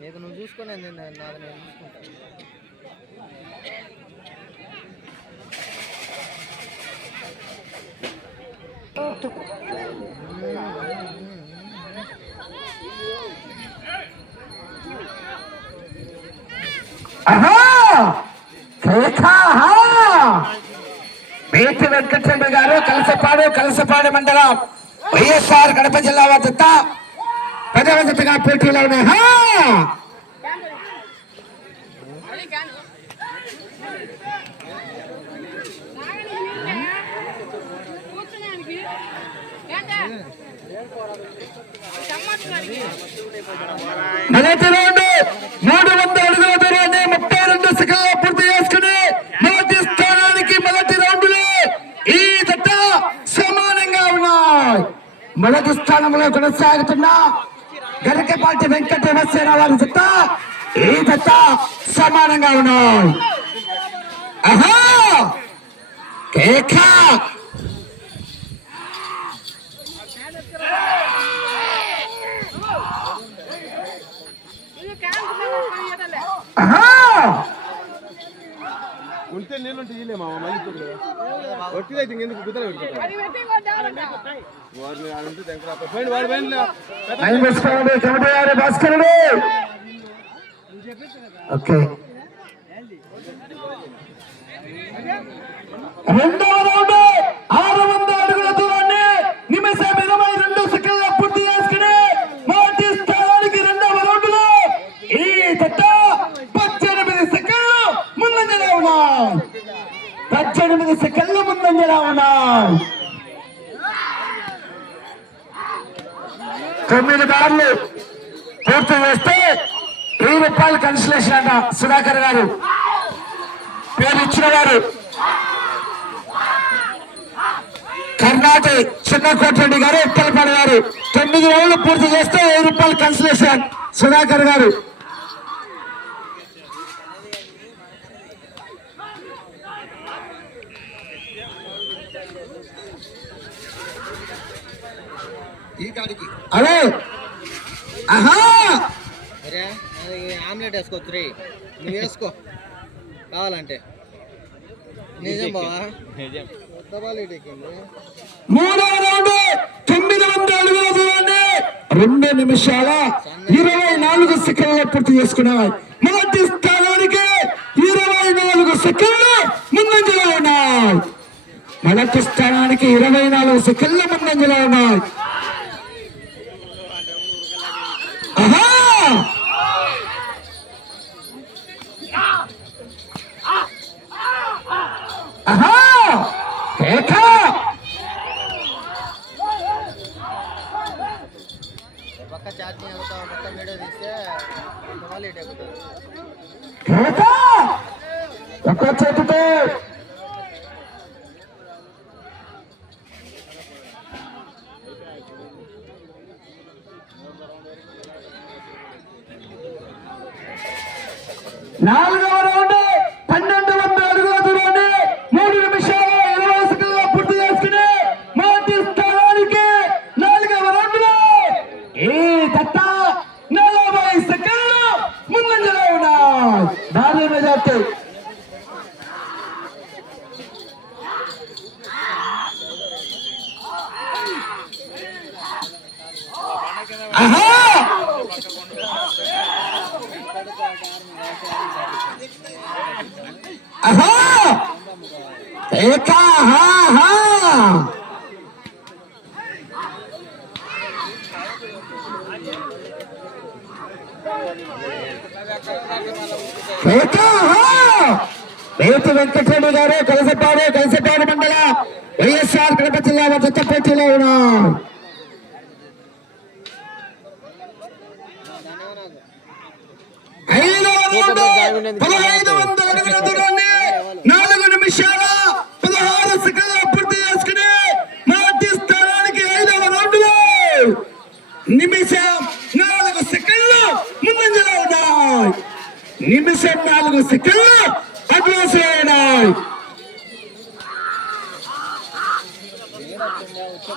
నీకు నువ్వు చూసుకునే నేను నాది నేను చూసుకుంటాను. ఆహా వెంకటరెడ్డి గారు కలసపాడు కలసపాడు మండలం వైఎస్ఆర్ కడప జిల్లా వద్ద ప్రజావతిగా పోటీలో ఉన్నాయి హా! మొదటి రౌండ్ మూడు వందల అడుగుల దూరాన్ని ముప్పై రెండు సెకండ్ల పూర్తి చేసుకుని మొదటి స్థానానికి మొదటి రౌండ్ ఈ జట్ట సమానంగా ఉన్నాయి మొదటి స్థానంలో కొనసాగుతున్నా గరికపాటి వెంకట వసేన వారి జత ఈ జత సమానంగా ఉన్నాయి. ఆహా కేకా! ఇది మళ్ళీ ఒట్టిదైతే ఇంకెందుకు? పెట్టుకుంటా అది పెట్టి కొట్టాలంట వాడిని ఆడ ఉంటే దగ్గర పోయింది వాడు పోయింది లైన్ వేసుకోండి కమిటీ గారు భాస్కరుడు ఓకే రెండవ రౌండ్ ఆరు వందల అడుగుల దూరాన్ని నిమిషం ఇరవై రెండు సెకండ్ల పూర్తి చేసుకుని మొదటి స్థానానికి రెండవ రౌండ్లో ఈ జట్ట పద్దెనిమిది సెకండ్లు ముందంజలో ఉన్నాయి పద్దెనిమిది సెకండ్లు ముందంజలో ఉన్నాయి తొమ్మిది బార్లు పూర్తి చేస్తే వెయ్యి రూపాయలు కన్సలేషన్ అంట సుధాకర్ గారు. పేరు ఇచ్చిన వారు. కర్ణాటక చిన్న కోటిరెడ్డి గారు ఉప్పలపాడు గారు. తొమ్మిది రోజులు పూర్తి చేస్తే వెయ్యి రూపాయలు కన్సలేషన్ సుధాకర్ గారు. ఆహా! ఆమ్లెట్ వేసుకోవచ్చు రే నువ్వు వేసుకో. కావాలంటే. నిజం బావా. రౌండ్ తొమ్మిది వందల అడుగుల దూరాన్ని రెండు నిమిషాల ఇరవై నాలుగు సెకండ్లు పూర్తి చేసుకున్నాయి. మొదటి స్థానానికి ఇరవై నాలుగు సెకండ్లు ముందంజలో ఉన్నాయి. మొదటి స్థానానికి ఇరవై నాలుగు సెకండ్లు ముందంజలో ఉన్నాయి. కొత్త బాల్ ఇటెక్కుతుంది కేక ఒక్క చేతితో ఆహా ఆహా ఏకా హా హా ఏకా వెంకటరెడ్డి గారు కలసపాడు కలసపాడు మండల వైఎస్ఆర్ కడప జిల్లా వద్ద పోటీలో ఉన్నారు ఐదవ రౌండ్ పదహైదు దూరాన్ని నాలుగు నిమిషాల పదహారు సెకండ్ల పూర్తి చేసుకుని మొదటి స్థానానికి ఐదవ రౌండ్లో నిమిషం నాలుగు సెకండ్లు ముందంజలో ఉన్నాయి. నిమిషం నాలుగు సెకండ్లు అడ్వాన్స్ అయినాయి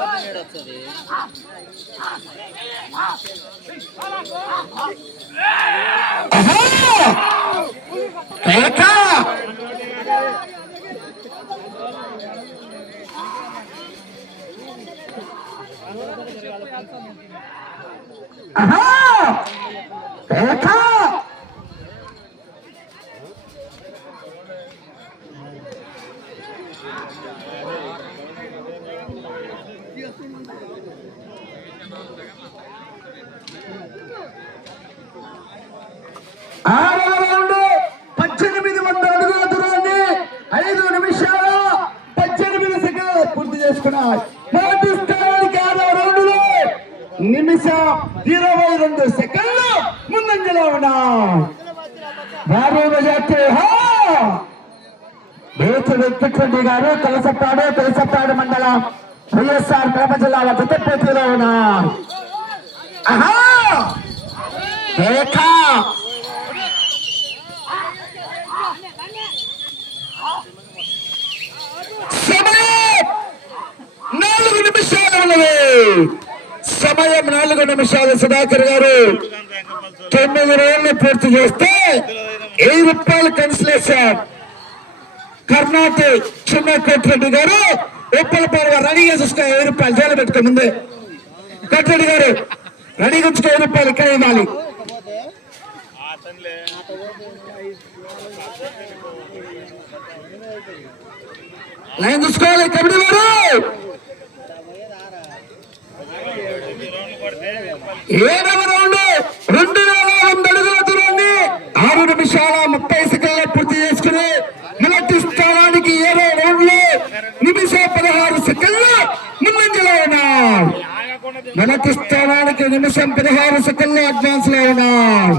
నీడ వచ్చిందా వచ్చే నీడ వస్తుంది ఆహా! కేక! ఆహా! కేక! ఆరవ రౌండ్ పద్దెనిమిది వందల అడుగుల దూరాన్ని ఐదు నిమిషాల పద్దెనిమిది సెకండ్లు పూర్తి చేసుకున్నాయి. మొదటి స్థానానికి ఆరవ రౌండ్ నిమిషం ఇరవై రెండు సెకండ్లు. ముందంజలో ఉన్నాయి భారీ మెజార్టీ హా! రేతు గారు. కలసపాడు కలసపాడు మండలం వైఎస్ఆర్ కడప జిల్లా వద్ద పోటీలో ఉన్నారు ఆహా రేఖ సమయం నాలుగు నిమిషాలు ఉన్నది సమయం నాలుగు నిమిషాలు సుధాకర్ గారు తొమ్మిది రోజులు పూర్తి చేస్తే వెయ్యి రూపాయలు కన్సలేషన్ కర్ణాటక చిన్న కోటిరెడ్డి గారు ఉప్పలపాడు గారు రెడీగా చూసుకో వెయ్యి రూపాయలు జైలు పెట్టుకో ముందే. కోటిరెడ్డి గారు రెడీగా ఉంచుకో వెయ్యి రూపాయలు ఇక్కడ ఇవ్వాలి. లైన్ చూసుకోవాలి కబడ్డీ వారు. ఏడవ రౌండ్ రెండు వేల వంద అడుగుల దూరాన్ని ఆరు నిమిషాల ముప్పై సెకండ్ల పూర్తి చేసుకుని మొదటి స్థానానికి ఏడో రౌండ్లో నిమిష పదహారు సెకండ్ల ముందంజలో ఉన్నారు మొదటి స్థానానికి నిమిషం పదహారు సెకండ్ల అడ్వాన్స్లో ఉన్నారు!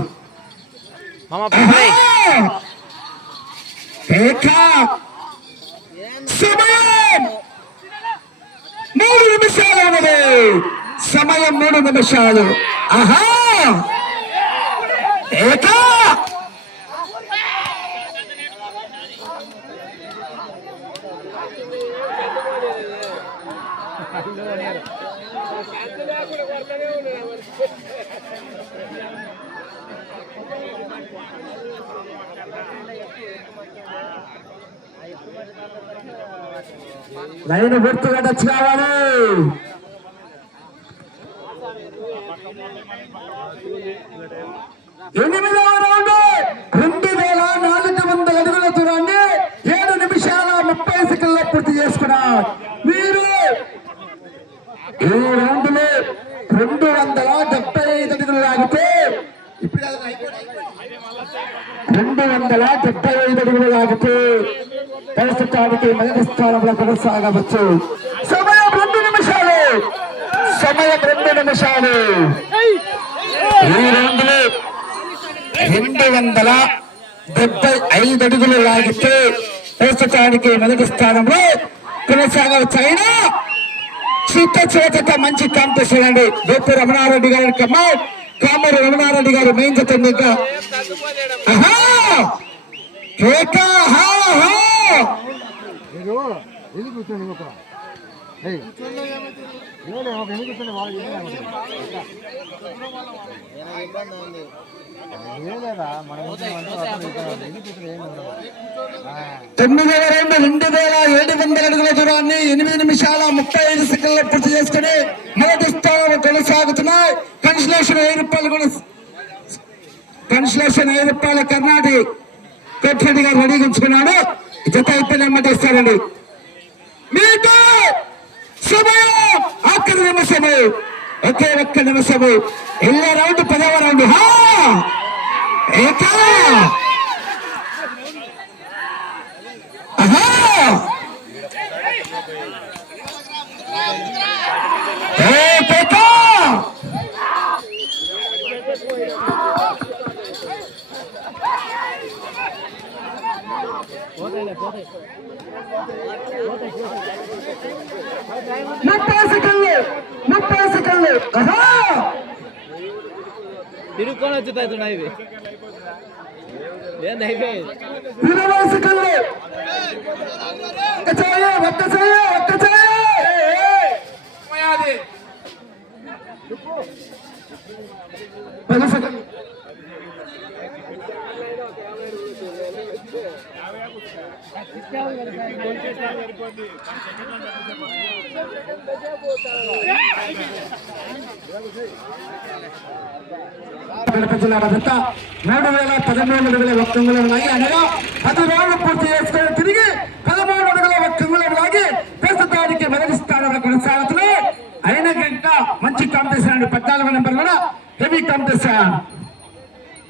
సమయం! మూడు నిమిషాలు ఉన్నది సమయం మూడు నిమిషాలు. ఆహా! లైన్ గుర్తుగా టచ్ కావాలి ఎనిమిదవ రౌండ్ రెండు వేల నాలుగు వందల అడుగుల దూరాన్ని ఏడు నిమిషాల ముప్పై సెకండ్ల పూర్తి చేసుకున్నారు. మీరు ఈ రౌండ్లో రెండు వందల డెబ్బై ఐదు అడుగులు లాగితే రెండు వందల డెబ్బై ఐదు అడుగులు లాగితే ప్రస్తుతానికి మొదటి స్థానంలో కొనసాగవచ్చు. సమయం రెండు నిమిషాలు. సమయం రెండు నిమిషాలు. ఈ రౌండ్లో రెండు వందల డెబ్బై ఐదు అడుగులు లాగితే ప్రస్తుతానికి మొదటి స్థానంలో కొనసాగవచ్చు చిత్త చేతక మంచి కాంపిటీషన్ అండి గోపి రమణారెడ్డి గారి కమ్మా కామూరు రమణారెడ్డి గారు మెయిన్ చెప్తుంది ఇంకా తొమ్మిది రెండు రెండు వేల ఏడు వందల అడుగుల దూరాన్ని ఎనిమిది నిమిషాల ముప్పై ఐదు సెకండ్లు పూర్తి చేసుకుని మొదటి స్థానంలో కొనసాగుతున్నాయి. కన్సలేషన్ వెయ్యి రూపాయలు కూడా కన్సలేషన్ వెయ్యి రూపాయల కర్ణాటక కోటిరెడ్డి గారు రెడీగా ఉంచుకున్నాడు. జత అయితే ఎమ్మటేస్తారండి మీకు సమయం. ఆఖరి నిమిషము. ఒకే ఒక్క నిమిషము. ఎల్ల రౌండ్ పదవ రౌండ్. హా! ఏకా! ముప్పై సెకండ్లు ముప్పై సెకండ్లు ఆహా! తిరుక్కొని వచ్చుతాయి ఇవి ఏంది అయిపోయింది ఇరవై సెకండ్లు ఒక్క చేయ ఒక్క చేయ ఒక్క చేయ పది సెకండ్ జిల్లా జత మూడు వేల పదమూడు అడుగుల ఒక్క అంగుళం లాగి అనగా పది రోజులు పూర్తి చేసుకొని తిరిగి పదమూడు అడుగుల ఒక్క లాగి ప్రస్తుతానికి మొదటి స్థానంలో కొనసాగుతున్నాయి. అయిన గంట మంచి కాంపిటీషన్ అండి పద్నాలుగు నెంబర్ కూడా హెవీ కాంపిటీషన్